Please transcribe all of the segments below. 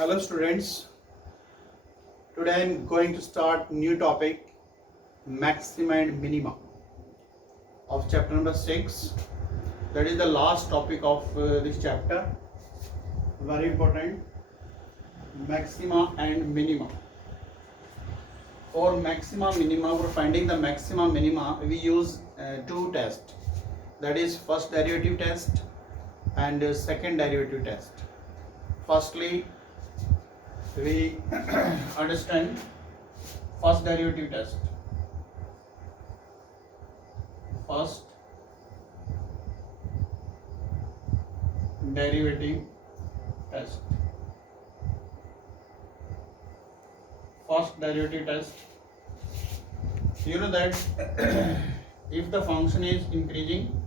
Hello students, today I am going to start new topic maxima and minima of chapter number 6. That is the last topic of this chapter. Very important, maxima and minima. For maxima minima, for finding the maxima minima we use two tests, that is first derivative test and second derivative test. Firstly, we understand first derivative test. First derivative test. First derivative test. You know that if the function is increasing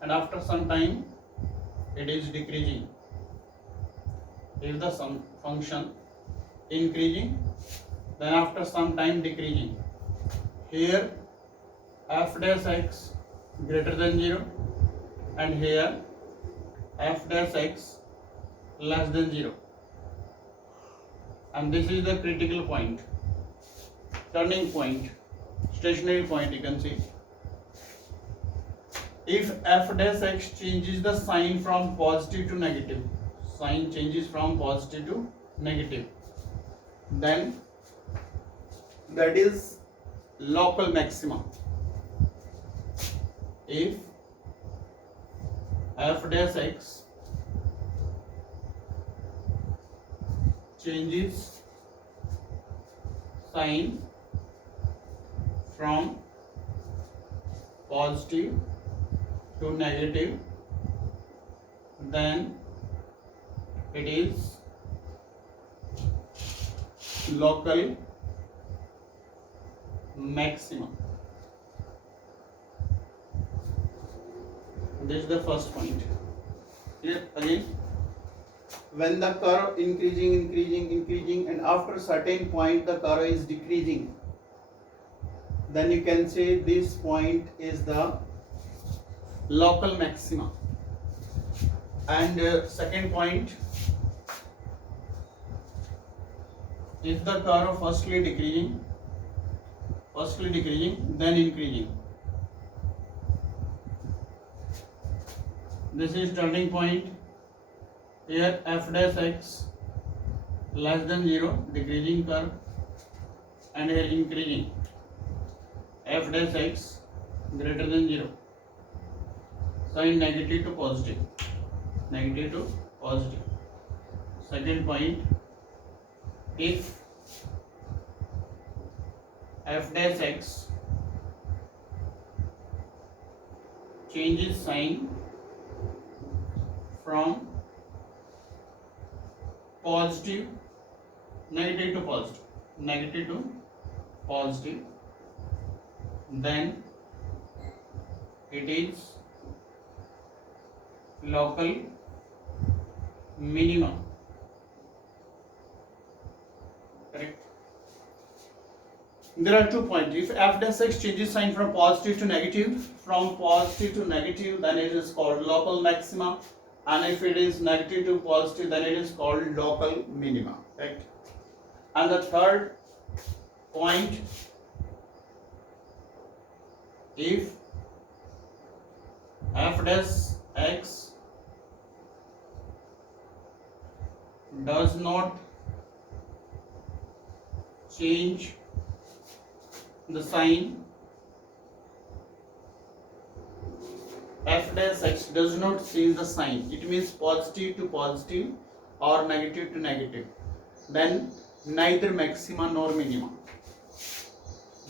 and after some time it is decreasing. If the function increasing, then after some time decreasing. Here f dash x greater than 0 and here f dash x less than 0. And this is the critical point, turning point, stationary point, you can see. If f dash x changes the sign from positive to negative, sign changes from positive to negative, then that is local maxima. If f dash x changes sign from positive to negative, then it is local maximum. This is the first point. Here again, when the curve increasing and after certain point the curve is decreasing, then you can say this point is the local maxima. And second point, if the curve firstly decreasing then increasing, this is turning point. Here f dash x less than 0, decreasing curve, and here increasing, f dash x greater than 0, sign negative to positive. Second point, if f dash x changes sign from negative to positive, then it is local minimum. Correct. There are 2 points. If f dash x changes sign from positive to negative, then it is called local maxima, and if it is negative to positive, then it is called local minima. Right. And the third point, if f dash x does not change the sign, f dash x does not change the sign, it means positive to positive or negative to negative, then neither maxima nor minima.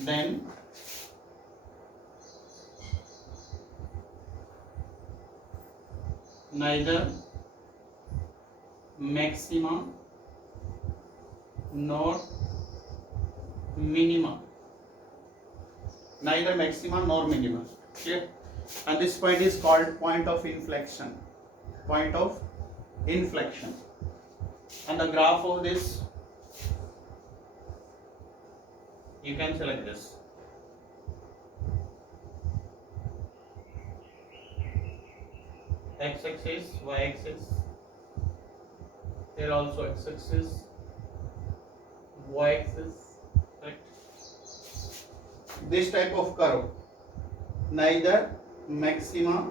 Then neither maxima nor minima. Clear? And this point is called point of inflection. And the graph of this, you can select this. x-axis, y-axis, here also x-axis, y-axis, correct? This type of curve, neither maxima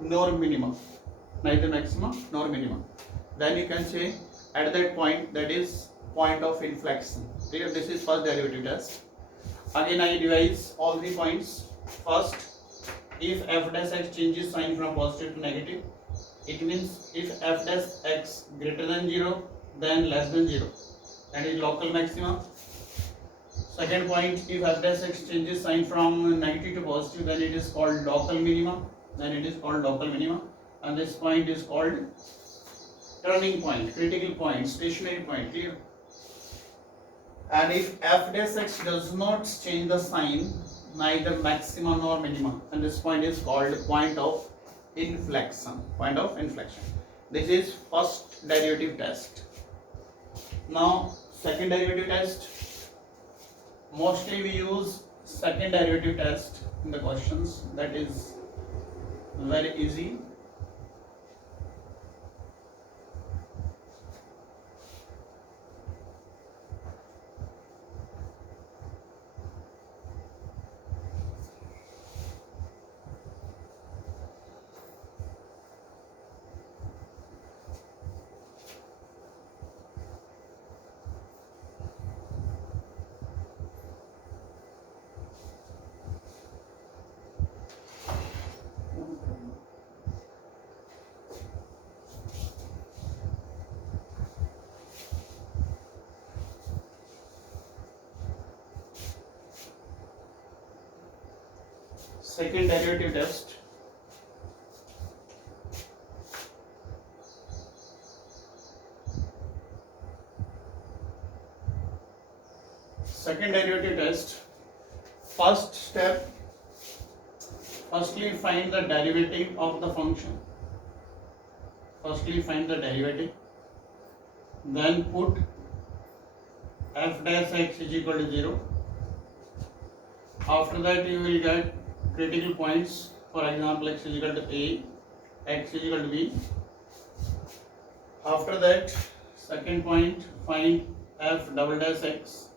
nor minimum, neither maxima nor minimum, then you can say at that point, that is point of inflection. Clear? This is first derivative test. Again I revise all the points. First, if f dash x changes sign from positive to negative, it means if f dash x greater than 0 then less than 0, that is local maxima. Second point, if f dash x changes sign from negative to positive, then it is called local minima, and this point is called turning point, critical point, stationary point. Clear? And if f dash x does not change the sign, neither maxima nor minima, and this point is called point of inflection. This is first derivative test. Now second derivative test. Mostly we use second derivative test in the questions. That is very easy. Second derivative test. Second derivative test. First step, firstly find the derivative of the function. Then put f dash x is equal to 0. After that you will get critical points. For example, x is equal to a, x is equal to b. After that, second point, find f double dash x.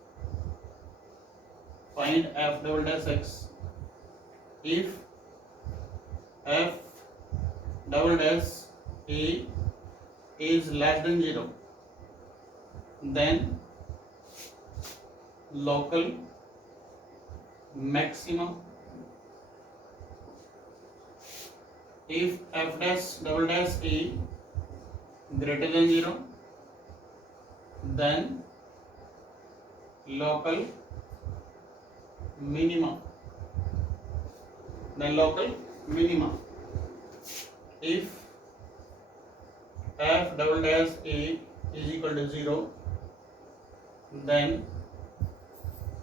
If f double dash a is less than 0, then local maximum. If f dash double dash a greater than 0, then local minima. If f double dash a is equal to 0, then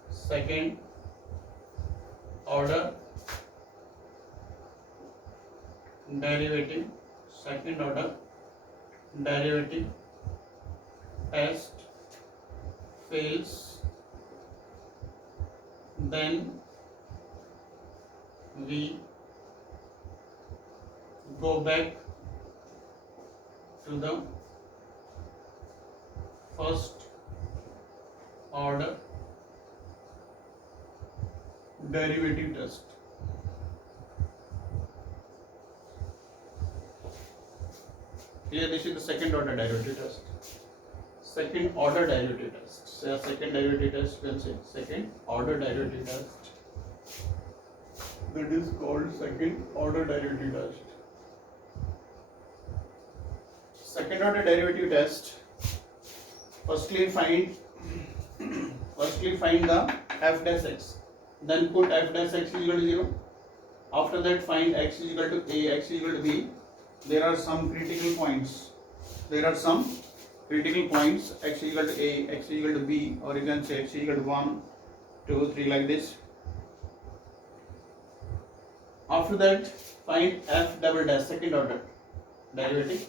second order derivative test fails, then we go back to the first order derivative test. Here this is the second order derivative test. So second order derivative test, we can say second order derivative test. That is called second order derivative test. Second order derivative test. Firstly find the f dash x. Then put f dash x is equal to 0. After that find x is equal to a, x is equal to b. There are some critical points. X is equal to a, x is equal to b, or you can say x is equal to 1, 2, 3, like this. After that find f double dash, second order derivative,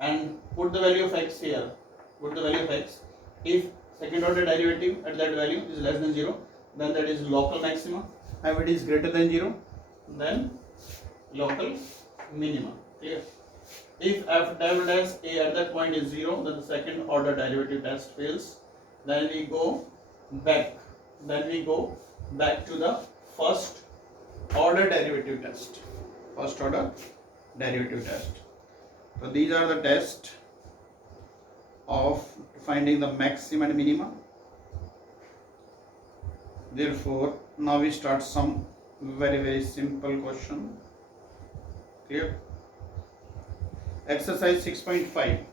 and put the value of x here. If second order derivative at that value is less than 0, then that is local maxima. If it is greater than 0, then local minima. Clear? If f del dash a at that point is 0, then the second order derivative test fails. Then we go back. To the first order derivative test. First order derivative test. So these are the tests of finding the maximum and minimum. Therefore, now we start some very simple question. Clear? Exercise 6.5.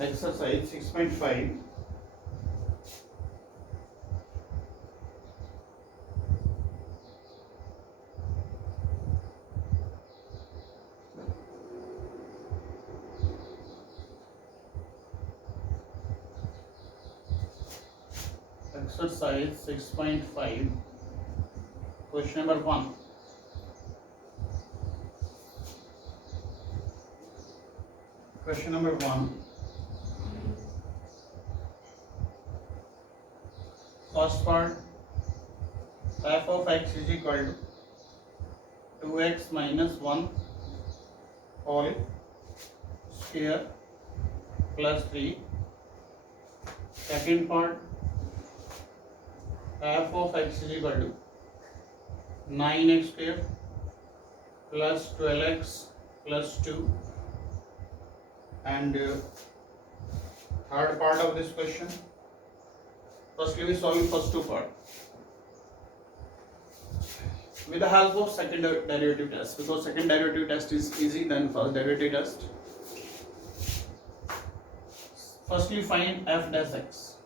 Exercise 6.5. Exercise 6.5. Question number 1. Question number 1. First part, f of x is equal to 2x minus 1 whole square plus 3. Second part, f of x is equal to 9x square plus 12x plus 2. And third part of this question, firstly we solve first two parts with the help of second derivative test, because second derivative test is easy than first derivative test. Firstly find f dash x.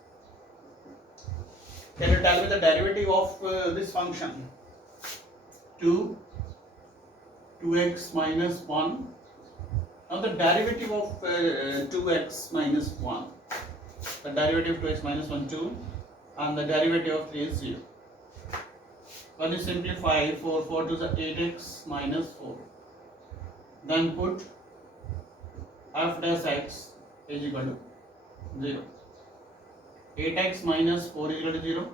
Can you tell me the derivative of this function? 2x minus 1. Now the derivative of 2x minus 1. The derivative of 2x minus 1, 2. And the derivative of 3 is 0. When you simplify, 4 to the 8x minus 4. Then put f dash x is equal to 0. 8x minus 4 is equal to 0.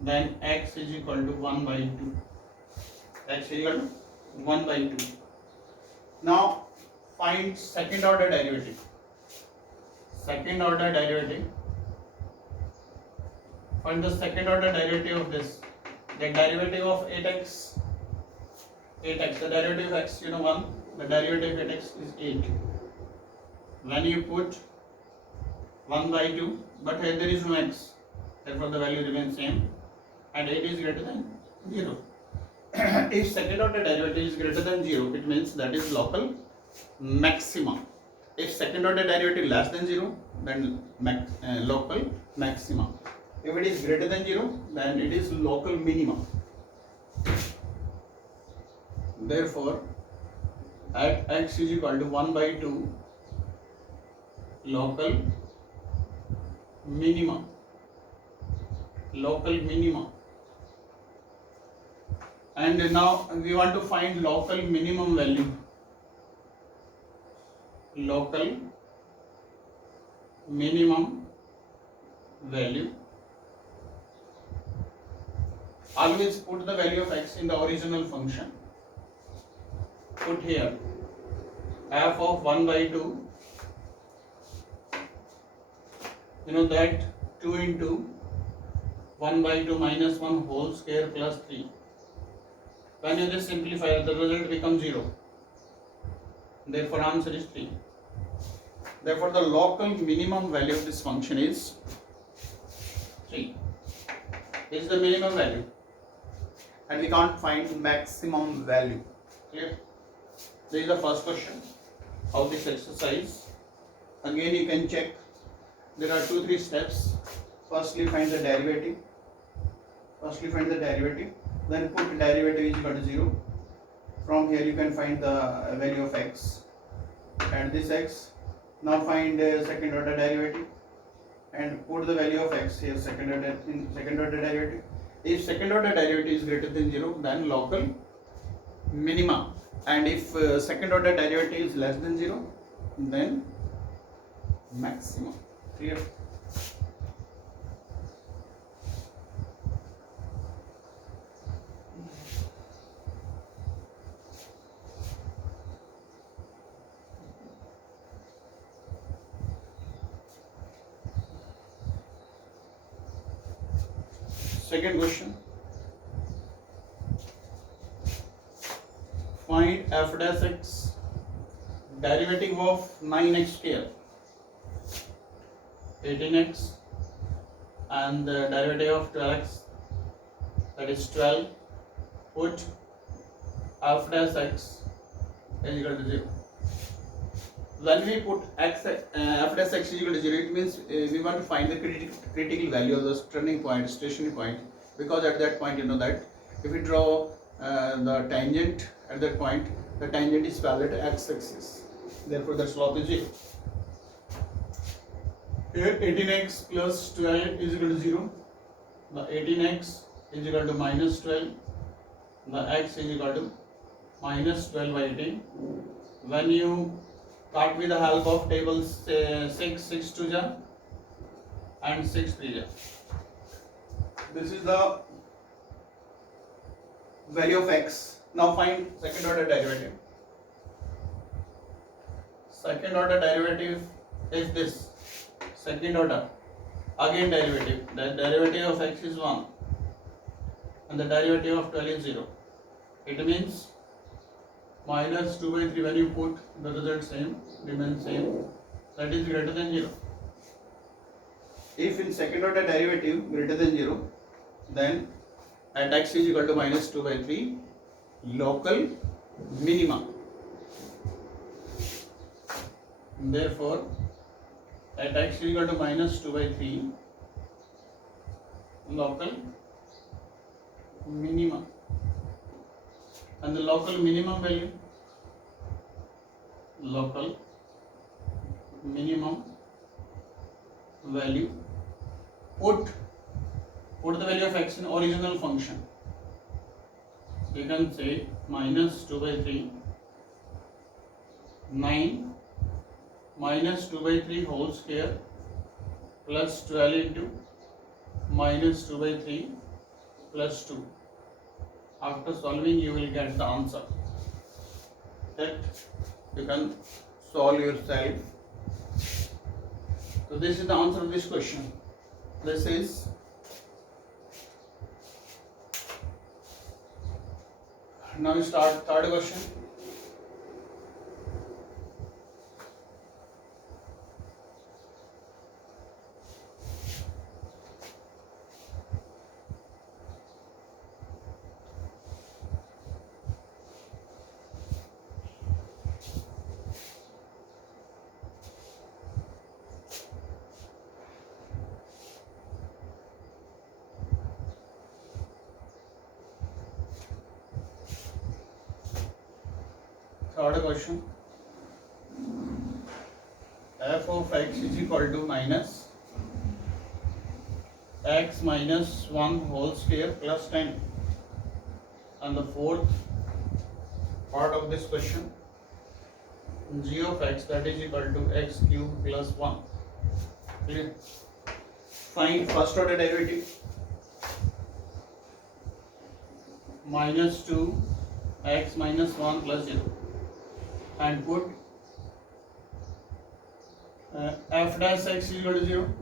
Then x is equal to 1 by 2. X is equal to 1 by 2. Now find second order derivative. Second order derivative. Find the second order derivative of this. The derivative of 8x. The derivative of x, 1. The derivative of 8x is 8. When you put 1 by 2, but here there is no x, therefore the value remains same, and 8 is greater than 0. If second order derivative is greater than 0, it means that is local maximum. If second order derivative less than 0, then local maximum. If it is greater than 0, then it is local minimum. Therefore, at x is equal to 1 by 2, local minimum. And now we want to find local minimum value. Local minimum value. Always put the value of x in the original function. Put here f of 1 by 2. You know that 2 into 1 by 2 minus 1 whole square plus 3. When you just simplify, the result becomes 0. Therefore answer is 3. Therefore the local minimum value of this function is 3. This is the minimum value. And we can't find maximum value. Clear? This is the first question of this exercise. Again you can check. There are 2-3 steps. Firstly find the derivative. Then put derivative is equal to 0. From here you can find the value of x and this x. Now find second order derivative. and put the value of x here, second order derivative. If second order derivative is greater than 0, then local minima, and if second order derivative is less than 0, then maximum. Clear? Second question. Find f dash x derivative of 9x square, 18x, and the derivative of 12x, that is 12. Put f dash x is equal to 0. When we put f dash x is equal to 0, it means we want to find the critical value of the turning point, stationary point, because at that point you know that if we draw the tangent at that point, the tangent is parallel to x-axis, therefore the slope is 0. Here 18x plus 12 is equal to 0. The 18x is equal to minus 12. The x is equal to minus 12 by 18. When you cut with the help of tables 6 2 ja and 6 3 ja, this is the value of x. Now find second order derivative. Second order derivative is this. Second order, again derivative. The derivative of x is 1 and the derivative of 12 is 0. It means minus 2 by 3, when you put the result same, remains same, that is greater than 0. If in second order derivative greater than 0, then at x is equal to minus 2 by 3, local minima. Therefore, at x is equal to minus 2 by 3, local minima. And the local minimum value, local minimum value, put the value of x in original function. You can say minus 2 by 3, 9 minus 2 by 3 whole square plus 12 into minus 2 by 3 plus 2. After solving, you will get the answer that you can solve yourself. So this is the answer of this question. This is now we start third question. Third question. F of x is equal to minus x minus 1 whole square plus 10. And the fourth part of this question, g of x, that is equal to x cube plus 1. Clear? Find first order derivative. Minus 2 x minus 1 plus 0. And put f dash x is equal to 0,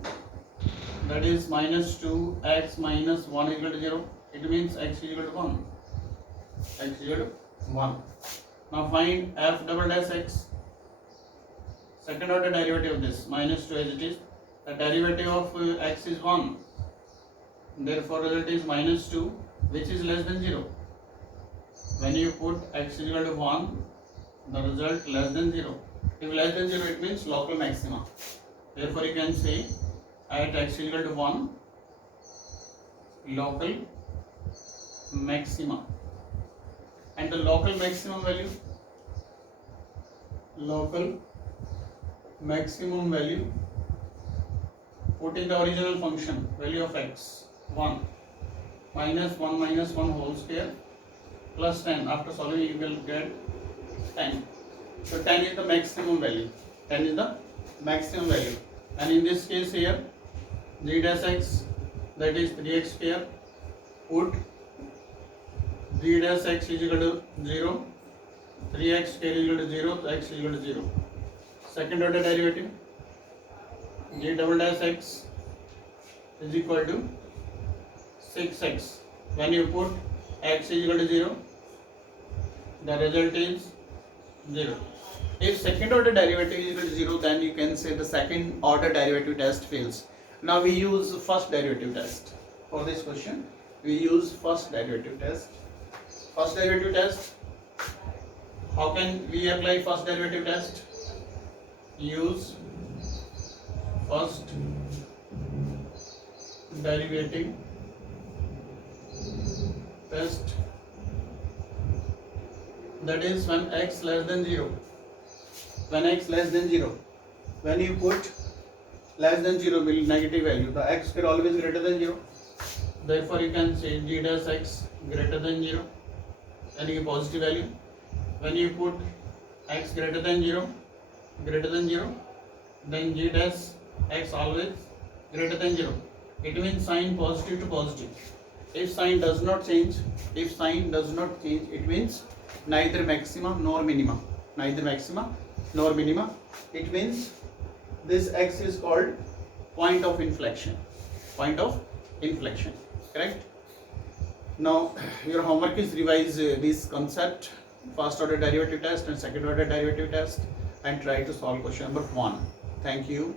that is minus 2 x minus 1 is equal to 0. It means x is equal to 1. X is equal to 1. Now find f double dash x, second order derivative of this, minus 2 as it is. The derivative of x is 1. Therefore result is minus 2, which is less than 0. When you put x is equal to 1, the result less than 0. If less than 0, it means local maxima. Therefore you can say at x is equal to 1, local maxima. And the local maximum value, put in the original function value of x 1 minus 1 whole square plus 10. After solving you will get 10. So 10 is the maximum value. 10 is the maximum value. And in this case here g dash x, that is 3x square, put g dash x is equal to 0, 3x square is equal to 0, so x is equal to 0. Second order derivative, g double dash x is equal to 6x. When you put x is equal to 0, the result is 0. If second order derivative is equal to 0, then you can say the second order derivative test fails. Now we use first derivative test. For this question, we use first derivative test. First derivative test, how can we apply first derivative test? Use first derivative test, that is when x less than 0. When x less than 0, when you put less than 0 will negative value, the x square always greater than 0. Therefore you can say g dash x greater than 0, any positive value. When you put x greater than 0, then g dash x always greater than 0. It means sign positive to positive. If sign does not change, it means neither maxima nor minima. It means this x is called point of inflection. Correct? Now your homework is revise this concept, first order derivative test and second order derivative test, and try to solve question number 1. Thank you.